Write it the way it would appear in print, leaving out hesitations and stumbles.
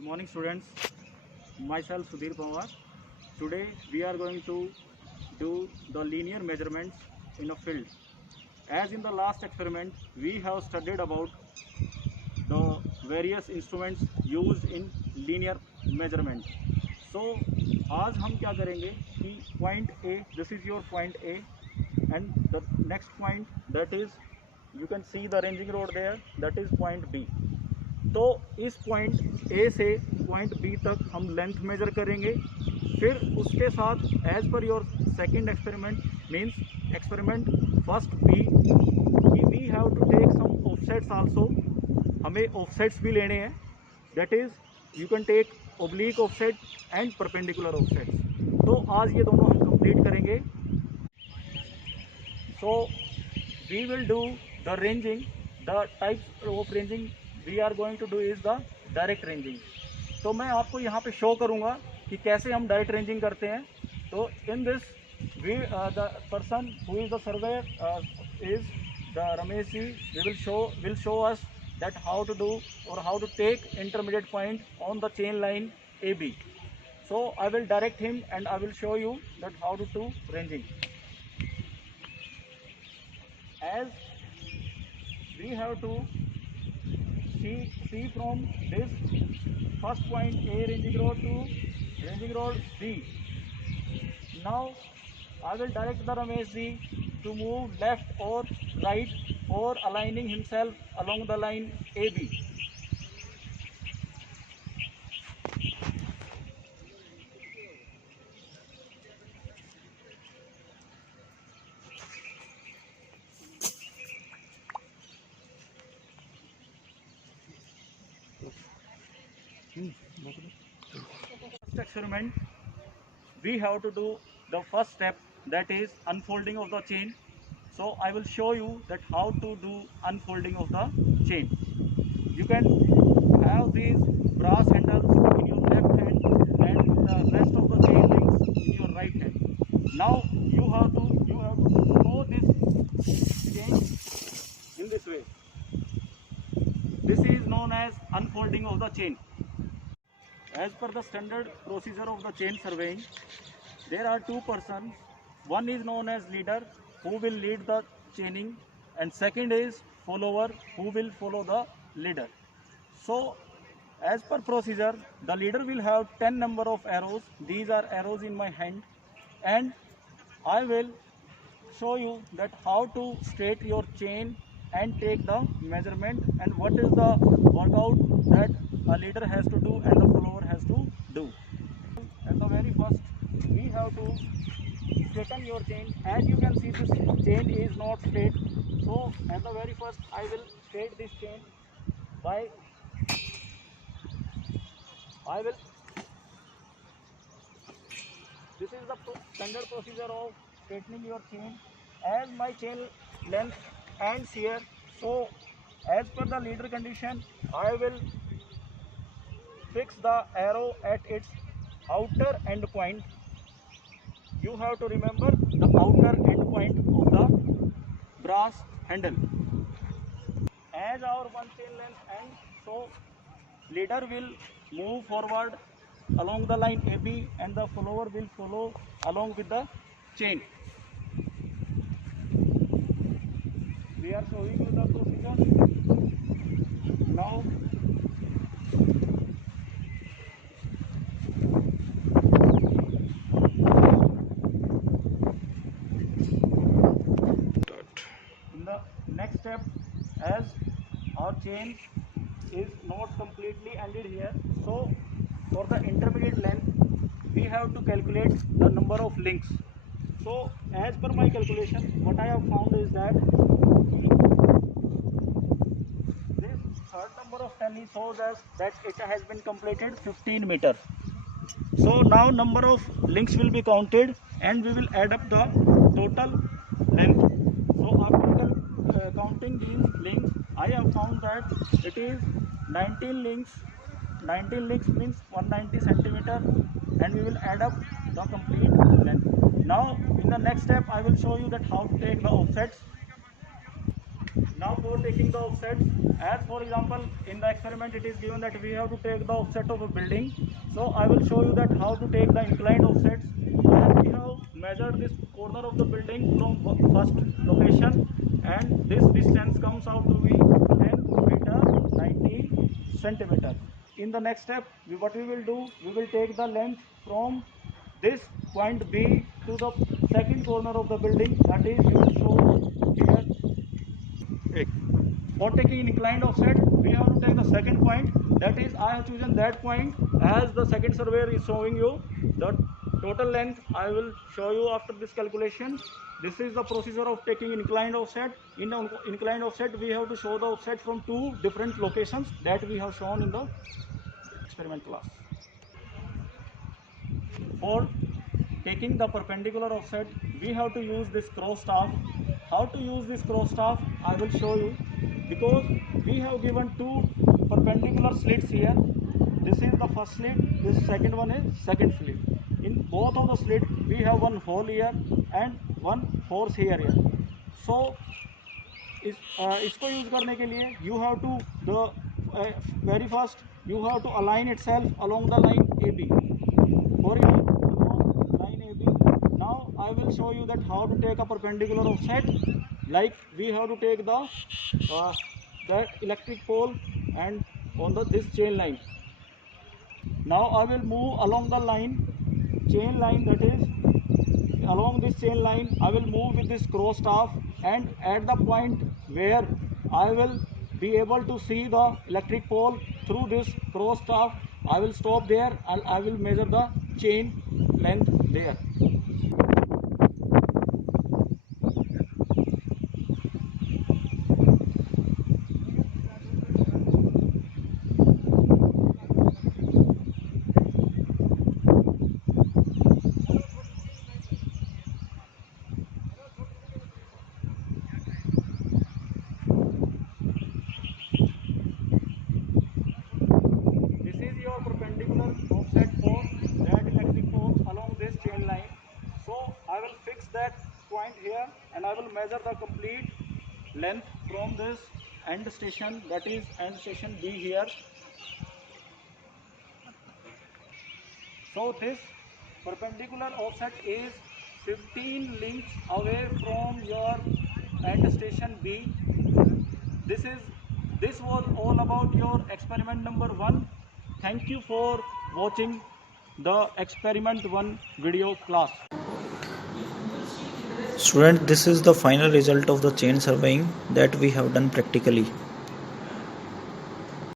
Good morning students, myself Sudhir Pawar. Today we are going to do the linear measurements in a field. As in the last experiment we have studied about the various instruments used in linear measurement. So आज हम क्या करेंगे कि point A, this is your point A and the next point that is you can see the ranging rod there, that is point B. तो इस point A से point B तक हम लेंथ मेजर करेंगे। फिर उसके साथ as per your second experiment means experiment first B कि we have to take some offsets also, हमें ऑफसेट्स भी लेने हैं। That is you can take oblique offset and perpendicular offsets. तो आज ये दोनों हम कंप्लीट करेंगे। So we will do the ranging, the types of ranging we are going to do is the direct ranging. तो मैं आपको यहाँ पे शो करूँगा कि कैसे हम डायरेक्ट रेंजिंग करते हैं। तो in this we the person who is the surveyor is the Ramesh ji, will show us that how to do or how to take intermediate point on the chain line AB. So I will direct him and I will show you that how to do ranging. As we have to see from this first point A ranging rod to ranging rod B. Now I will direct the Ramesh ji to move left or right or aligning himself along the line AB. First experiment, we have to do the first step, that is unfolding of the chain. So I will show you that how to do unfolding of the chain. You can have these brass handles in your left hand and the rest of the chain links in your right hand. Now you have to throw this chain in this way. This is known as unfolding of the chain. As per the standard procedure of the chain surveying, there are two persons. One is known as leader, who will lead the chaining, and second is follower, who will follow the leader. So as per procedure, the leader will have 10 number of arrows. These are arrows in my hand, and I will show you that how to straight your chain and take the measurement and what is the workout that a leader has to do and the follower has to do. At the very first, we have to straighten your chain. As you can see, this chain is not straight. So at the very first, I will straight this chain by this is the standard procedure of straightening your chain. As my chain length ends here, so as per the leader condition, I will fix the arrow at its outer end point. You have to remember the outer end point of the brass handle. As our one chain length ends, so leader will move forward along the line AB and the follower will follow along with the chain. We are showing you the procedure. Now in the next step, as our chain is not completely ended here, so for the intermediate length we have to calculate the number of links. So as per my calculation, what I have found is that this third number of 10 shows us that it has been completed 15 meters. So now number of links will be counted and we will add up the total length. So after counting these links, I have found that it is 19 links. 19 links means 190 centimeter, and we will add up the complete length. Now in the next step I will show you that how to take the offsets. Now for taking the offset, as for example in the experiment it is given that we have to take the offset of a building. So I will show you that how to take the inclined offsets. As we have measured this corner of the building from first location, and this distance comes out to be 10 meter 90 centimeter. In the next step, what we will do, we will take the length from this point B to the second corner of the building, that is you will show here. For taking inclined offset, we have to take the second point, that is I have chosen that point as the second surveyor is showing you. The total length I will show you after this calculation. This is the procedure of taking inclined offset. In the inclined offset, we have to show the offset from two different locations that we have shown in the experiment class. For taking the perpendicular offset, we have to use this cross staff. How to use this cross staff I will show you, because we have given two perpendicular slits here. This is the first slit, this second one is second slit. In both of the slit we have one hole here and one force here. So इसको use करने के लिए you have to very first you have to align itself along the line AB. For line AB, now I will show you that how to take a perpendicular offset. Like we have to take the electric pole and on this chain line. Now I will move along the chain line, that is along this chain line I will move with this cross staff, and at the point where I will be able to see the electric pole through this cross staff, I will stop there and I will measure the chain length there. Perpendicular offset for that electric pole along this chain line. So I will fix that point here and I will measure the complete length from this end station, that is end station B here. So this perpendicular offset is 15 links away from your end station B. This was all about your experiment number 1. Thank you for watching the experiment 1 video class. Student, this is the final result of the chain surveying that we have done practically.